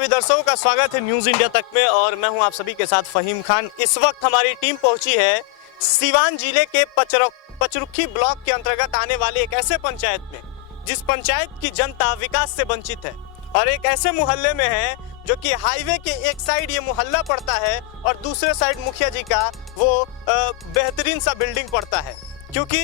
सभी दर्शकों का स्वागत है न्यूज इंडिया तक में और मैं हूं आप सभी के साथ फहीम खान। इस वक्त हमारी टीम पहुंची है सीवान जिले के पचरुखी ब्लॉक के अंतर्गत आने वाले एक ऐसे पंचायत में जिस पंचायत की जनता विकास से वंचित है और एक ऐसे मोहल्ले में है जो कि हाईवे के एक साइड ये मोहल्ला पड़ता है और दूसरे साइड मुखिया जी का वो बेहतरीन सा बिल्डिंग पड़ता है। क्योंकि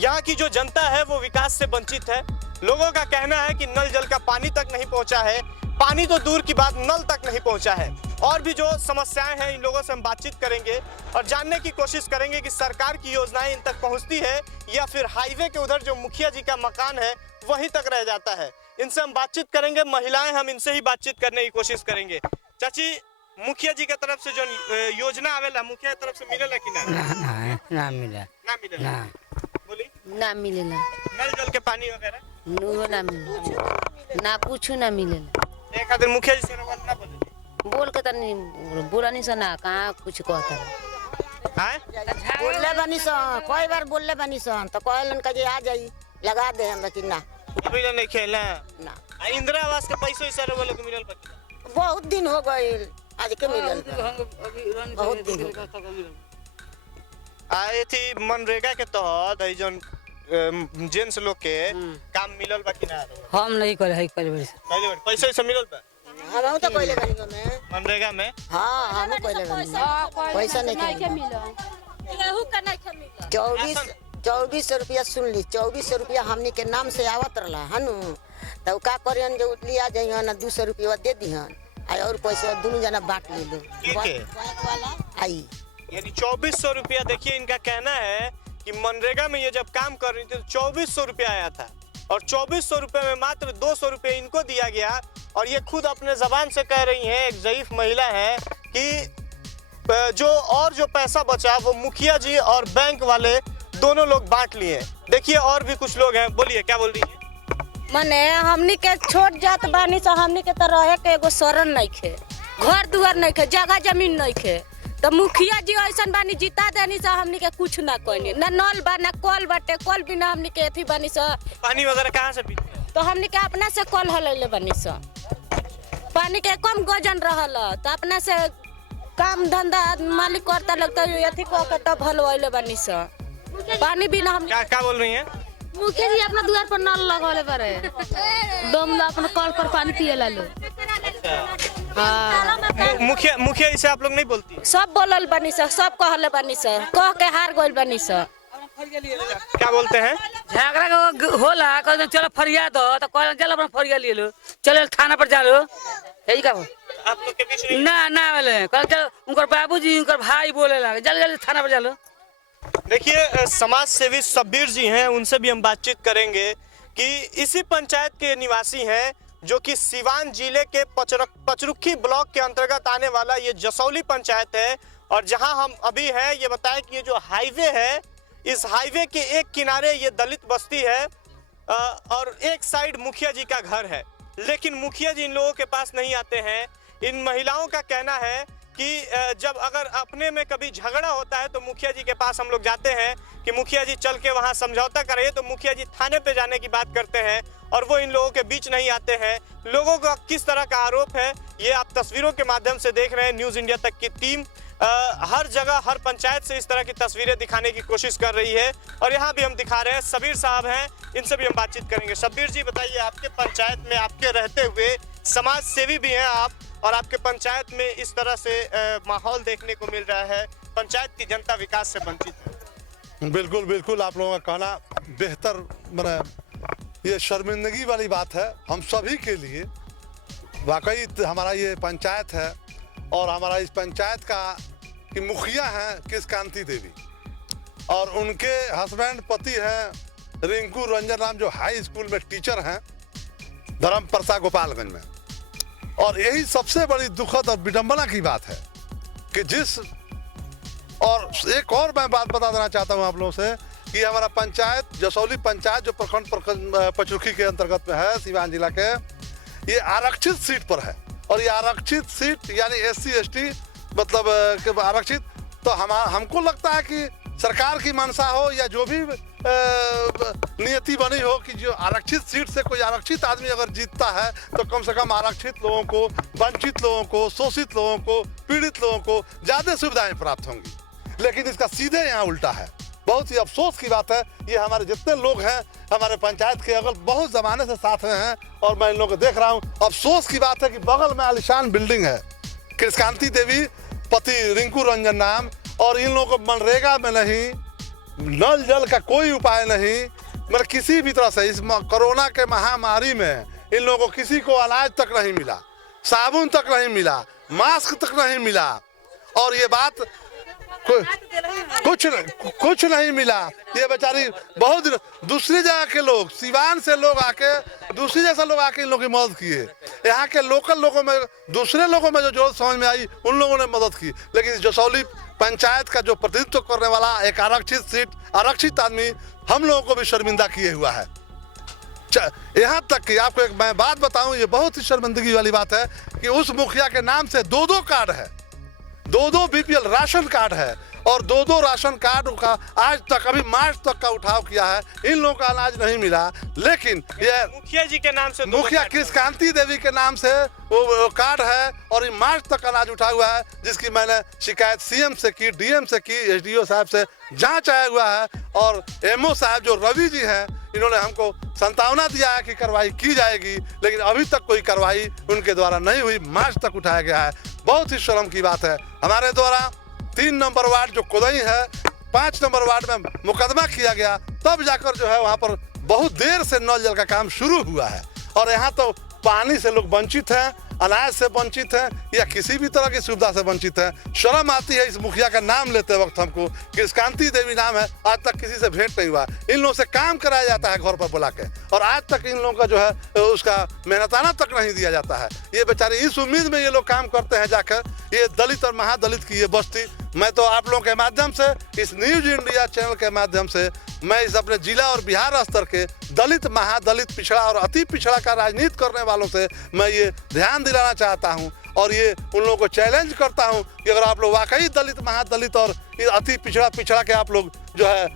यहाँ की जो जनता है वो विकास से वंचित है। लोगों का कहना है कि नल जल का पानी तक नहीं पहुंचा है, पानी तो दूर की बात नल तक नहीं पहुंचा है। और भी जो समस्याएं हैं इन लोगों से हम बातचीत करेंगे और जानने की कोशिश करेंगे कि सरकार की योजनाएं इन तक पहुंचती है या फिर हाईवे के उधर जो मुखिया जी का मकान है वहीं तक रह जाता है। इनसे हम बातचीत करेंगे, महिलाएं हम इनसे ही बातचीत करने की कोशिश करेंगे। चाची, मुखिया जी की तरफ से जो योजना आवेला मुखिया तरफ से मिलेला कि ना? ना मिला बोली ना मिलेला। नल जल के पानी वगैरह नुहो ना मिलेला, ना कुछ ना मिलेला। एक खातिर मुखिया जी से ना बोले बोल के तनी बोला नहीं सना कहाँ कुछ कहता हां बोलले बनी सन कई बार बोलले बनी सन तो कहलन का जे आ जाई लगा दे हम लेकिन ना अभी नहीं खेला ना इंदिरा आवास के पैसों इस सारे वाले को मिलल बाकी बहुत दिन हो गए आज के मिलल बहुत दिन हो गए। आए थी मनरेगा के तहत है जन जेंट्स लोग के काम मिलल बाकी ना? हम नहीं करे है पहले पहले पैसा से मिलल बा हम तो पहले बनी में मनरेगा में। हां हम पहले बनी पैसा नहीं मिला केहू का नहीं के मिला। 2400 रुपया सुन ली, 2400 रुपया हमनी के नाम से आवत रहा हनु तो का करियन जो लिया जाइहन 200 रुपया दे दिहन और पैसा दोनों जना बांट ले लो बैंक वाला आई। यानी 2400 रुपया। देखिए इनका कहना है कि मनरेगा में ये जब काम कर रही थी तो 2400 रुपया आया था और 2400 रुपये में मात्र 200 रुपये इनको दिया गया। और ये खुद अपने जबान से कह रही हैं, एक ज़ईफ महिला है, कि जो पैसा बचा वो मुखिया जी और बैंक वाले दोनों लोग बांट लिए। देखिए और भी कुछ लोग हैं, बोलिए क्या बोल रही है? मने हमनी के छोट जात बानी से हमनी के तो रहे के एगो शरण नहीं खे, घर दुआर नहीं खे, जगह जमीन नहीं खे। तो मुखिया जी ऐसा बानी जीता देनी से हमनी के कुछ ना कहनी, ना नल बा ना कल बाटे, कल बिना हमनी के एथी बानी से पानी वगैरह कहाँ से पीते हैं? तो हमनी के अपना से कल हलैले बानी से पानी के कम गजन रहल तो अपना से काम धंधा मालिक करता लगता एथी कह के तब हलवैले बानी से पानी बिना हम क्या बोल रही हैं? मुखिया जी अपना द्वार पर नल लगौले बारे दम अपना कल पर पानी पिए ला लो। मुखिया इसे आप लोग नहीं बोलती? सब बोलल बनी से, सब कहले बनी से, कह के हार गइल बनी से। क्या बोलते हैं? झगड़ा होला कहते चलो फरिया दो तो कहलन चलो अपना फरिया ले लो, चलो थाना पर जा लो। यही का आप लोग के बीच ना वाले कहल चलो उनकर बाबूजी उनकर भाई बोले लगे जल्दी थाना पर जा लो। देखिए समाज सेवी शब्बीर जी हैं, उनसे भी हम बातचीत करेंगे कि इसी पंचायत के निवासी हैं जो कि सीवान जिले के पचरुखी ब्लॉक के अंतर्गत आने वाला ये जसौली पंचायत है। और जहां हम अभी हैं ये बताएं कि ये जो हाईवे है इस हाईवे के एक किनारे ये दलित बस्ती है और एक साइड मुखिया जी का घर है। लेकिन मुखिया जी इन लोगों के पास नहीं आते हैं। इन महिलाओं का कहना है कि जब अगर अपने में कभी झगड़ा होता है तो मुखिया जी के पास हम लोग जाते हैं कि मुखिया जी चल के वहाँ समझौता करें, तो मुखिया जी थाने पे जाने की बात करते हैं और वो इन लोगों के बीच नहीं आते हैं। लोगों का किस तरह का आरोप है ये आप तस्वीरों के माध्यम से देख रहे हैं। न्यूज़ इंडिया तक की टीम हर जगह हर पंचायत से इस तरह की तस्वीरें दिखाने की कोशिश कर रही है और यहाँ भी हम दिखा रहे हैं। शब्बीर साहब हैं, इनसे भी हम बातचीत करेंगे। शब्बीर जी बताइए, आपके पंचायत में आपके रहते हुए समाज सेवी भी हैं आप और आपके पंचायत में इस तरह से माहौल देखने को मिल रहा है, पंचायत की जनता विकास से वंचित है। बिल्कुल आप लोगों का कहना बेहतर बना। ये शर्मिंदगी वाली बात है हम सभी के लिए। वाकई हमारा ये पंचायत है और हमारा इस पंचायत का कि मुखिया हैं किस कांति देवी और उनके हस्बैंड पति हैं रिंकू रंजन राम जो हाई स्कूल में टीचर हैं धर्मप्रसा गोपालगंज में। और यही सबसे बड़ी दुखद और विडंबना की बात है कि और एक और मैं बात बता देना चाहता हूं आप लोगों से कि हमारा पंचायत जसौली पंचायत जो प्रखंड पचरुखी के अंतर्गत में है सीवान जिला के, ये आरक्षित सीट पर है। और ये आरक्षित सीट यानी SC ST मतलब आरक्षित, तो हमको लगता है कि सरकार की मंशा हो या जो भी नियति बनी हो कि जो आरक्षित सीट से कोई आरक्षित आदमी अगर जीतता है तो कम से कम आरक्षित लोगों को, वंचित लोगों को, शोषित लोगों को, पीड़ित लोगों को ज़्यादा सुविधाएं प्राप्त होंगी। लेकिन इसका सीधे यहाँ उल्टा है। बहुत ही अफसोस की बात है। ये हमारे जितने लोग हैं हमारे पंचायत के अगल बहुत ज़माने से साथ में हैं और मैं इन लोगों को देख रहा हूँ। अफसोस की बात है कि बगल में आलिशान बिल्डिंग है, कृष्कांति देवी पति रिंकू रंजन नाम, और इन लोगों को मनरेगा में नहीं, नल जल का कोई उपाय नहीं, मतलब किसी भी तरह से इस कोरोना के महामारी में इन लोगों को किसी को अनाज तक नहीं मिला, साबुन तक नहीं मिला, मास्क तक नहीं मिला, और ये बात कुछ नहीं मिला। ये बेचारी बहुत दूसरी जगह के लोग, सिवान से लोग आके, दूसरी जगह से लोग आके इन लोगों की मदद किए। यहाँ के लोकल लोगों में, दूसरे लोगों में जो जरूरत समझ में आई उन लोगों ने मदद की। लेकिन जसौली पंचायत का जो प्रतिनिधित्व करने वाला एक आरक्षित सीट, आरक्षित आदमी हम लोगों को भी शर्मिंदा किए हुआ है। यहाँ तक कि आपको एक मैं बात बताऊं, ये बहुत ही शर्मिंदगी वाली बात है कि उस मुखिया के नाम से 2-2 कार्ड है, 2-2 बीपीएल राशन कार्ड है, और 2-2 राशन कार्ड का आज तक, अभी मार्च तक का उठाव किया है, इन लोगों का अनाज नहीं मिला। लेकिन ये मुखिया जी के नाम से, मुखिया कृष्कांति देवी के नाम से वो कार्ड है, और इन मार्च तक अनाज उठा हुआ है, जिसकी मैंने शिकायत सीएम से की, डीएम से की, एसडीओ साहब से जांच आया हुआ है, और एमओ साहब जो रवि जी हैं इन्होंने हमको संतावना दिया है कि कार्रवाई की जाएगी, लेकिन अभी तक कोई कार्रवाई उनके द्वारा नहीं हुई, मार्च तक उठाया गया है। बहुत ही शर्म की बात है। हमारे द्वारा 3 नंबर वार्ड जो कोदई है, 5 नंबर वार्ड में मुकदमा किया गया, तब जाकर जो है वहाँ पर बहुत देर से नल जल का काम शुरू हुआ है, और यहाँ तो पानी से लोग वंचित हैं, अनाज से वंचित हैं, या किसी भी तरह की सुविधा से वंचित हैं। शर्म आती है इस मुखिया का नाम लेते वक्त हमको। कृष्कांति देवी नाम है, आज तक किसी से भेंट नहीं हुआ। इन लोगों से काम कराया जाता है घर पर बुला के, और आज तक इन लोगों का जो है उसका मेहनताना तक नहीं दिया जाता है। ये बेचारे इस उम्मीद में ये लोग काम करते हैं जाकर, ये दलित और महादलित की ये बस्ती। मैं तो आप लोगों के माध्यम से, इस न्यूज इंडिया चैनल के माध्यम से, मैं इस अपने जिला और बिहार स्तर के दलित, महादलित, पिछड़ा और अति पिछड़ा का राजनीति करने वालों से मैं ये ध्यान दिलाना चाहता हूँ, और ये उन लोगों को चैलेंज करता हूँ कि अगर आप लोग वाकई दलित, महादलित और अति पिछड़ा के आप लोग जो है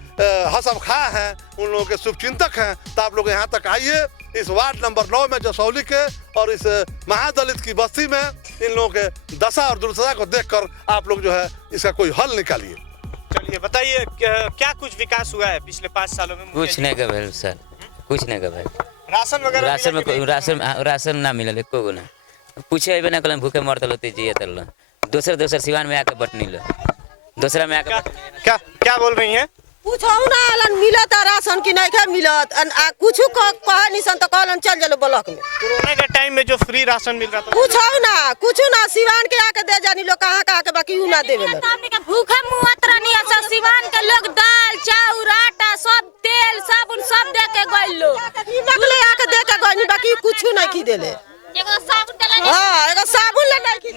हसब खा हैं, उन लोगों के शुभचिंतक हैं, तो आप लोग यहाँ तक आइए। इस वार्ड नंबर 9 में जसौली के और इस महादलित की बस्ती में इन लोगों के दशा और दुर्दशा को देखकर आप लोग जो है इसका कोई हल निकालिए। चलिए बताइए, क्या कुछ विकास हुआ है पिछले 5 सालों में? कुछ नहीं का भेल सर, कुछ नहीं का भेल। राशन वगैरह राशन में राशन ना मिलल एको गो ना, पूछे भी ना कल भूखे मरतल होते जी तरल। दोसर सिवान में आके बटनी लो, दूसरा में आके क्या बोल रही हैं? पूछो ना अलन मिलत राशन की नहीं के मिलत, कुछ कह निसन तो कहलन चल चलो ब्लॉक में। कोरोना के टाइम में जो फ्री राशन मिल रहा था, कुछ ना सिवान के आके दे जानी लोग, कहाँ के बाकी उ ना देवे ला। भूखे मुआत रहनी है सब, सिवान के लोग दाल, चाउर, आटा, सब तेल, साबुन सब दे के गइल लोग, नकली आके दे के गइल, बाकी कुछ नहीं की देले। एगो साबुन देले, हां एगो साबुन ले नहीं की।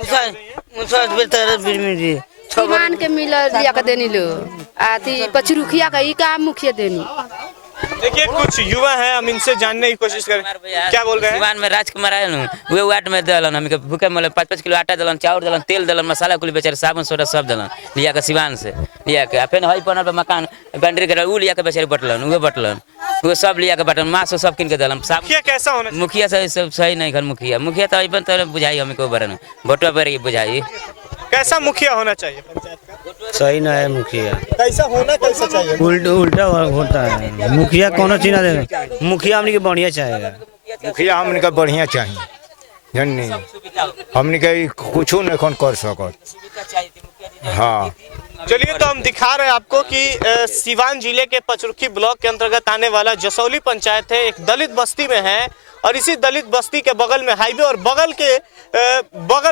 मुसा बेतर बिरमी सिवान के मिल लिया के देनी लो, आती पचरुखिया का ई का मुखिया देनी। देखिए कुछ युवा हैं, हम इनसे जानने की कोशिश करें, क्या बोल रहे हैं? सिवान में राजकुमार आयल वे वाट में दलन, हम भूखे मतलब 5-5 किलो आटा दलन, चाउर दलन, तेल दलन, मसाला कुल बेचारे, साबुन सोडा सब दलन लिया के सिवान से लिया के। फिर हई पनर पे मकान बाउंड्री के उ लिया के बेचारे बटलन, वो सब लिया के बटन, मांस सब किन के दलन। मुखिया कैसा होना चाहिए? मुखिया सब सही नहीं घर मुखिया तो अइबन तो बुझाई हमको बरन वोटवा पर बुझाई। कैसा मुखिया होना चाहिए पंचायत का? सही ना है मुखिया, कैसा चाहिए? उल्टा होता है। मुखिया कौन चीज ना दे, मुखिया हमने के बढ़िया चाहेगा, मुखिया हमने का बढ़िया चाहिए, जननी हमने के कुछ नहीं कर सकत। हाँ चलिए, तो हम दिखा रहे हैं आपको कि सिवान जिले के पचरुखी ब्लॉक के अंतर्गत आने वाला जसौली पंचायत है, एक दलित बस्ती में है, और इसी दलित बस्ती के बगल में हाईवे, और बगल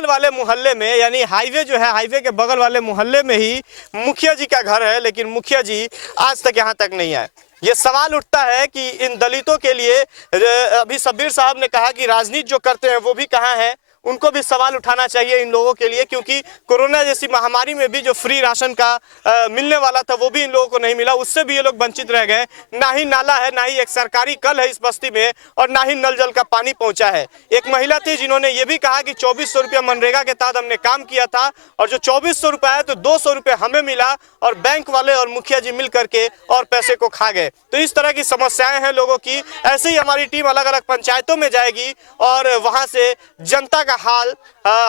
वाले मोहल्ले में, यानी हाईवे जो है, हाईवे के बगल वाले मोहल्ले में ही मुखिया जी का घर है, लेकिन मुखिया जी आज तक यहाँ तक नहीं आए। ये सवाल उठता है कि इन दलितों के लिए, अभी शब्बीर साहब ने कहा कि राजनीति जो करते हैं वो भी कहाँ है, उनको भी सवाल उठाना चाहिए इन लोगों के लिए, क्योंकि कोरोना जैसी महामारी में भी जो फ्री राशन का मिलने वाला था वो भी इन लोगों को नहीं मिला, उससे भी ये लोग वंचित रह गए। ना ही नाला है, ना ही एक सरकारी कल है इस बस्ती में, और ना ही नल जल का पानी पहुंचा है। एक महिला थी जिन्होंने ये भी कहा कि 2400 रुपया मनरेगा के तहत हमने काम किया था, और जो 2400 रुपया है तो 200 रुपये हमें मिला, और बैंक वाले और मुखिया जी मिल करके और पैसे को खा गए। तो इस तरह की समस्याएं हैं लोगों की। ऐसे ही हमारी टीम अलग अलग पंचायतों में जाएगी और वहां से जनता का हाल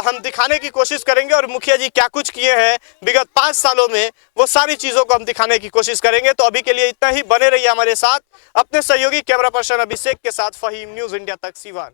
हम दिखाने की कोशिश करेंगे, और मुखिया जी क्या कुछ किए हैं विगत 5 सालों में वो सारी चीजों को हम दिखाने की कोशिश करेंगे। तो अभी के लिए इतना ही, बने रहिए हमारे साथ। अपने सहयोगी कैमरा पर्सन अभिषेक के साथ फहीम, न्यूज़ इंडिया तक, सिवान।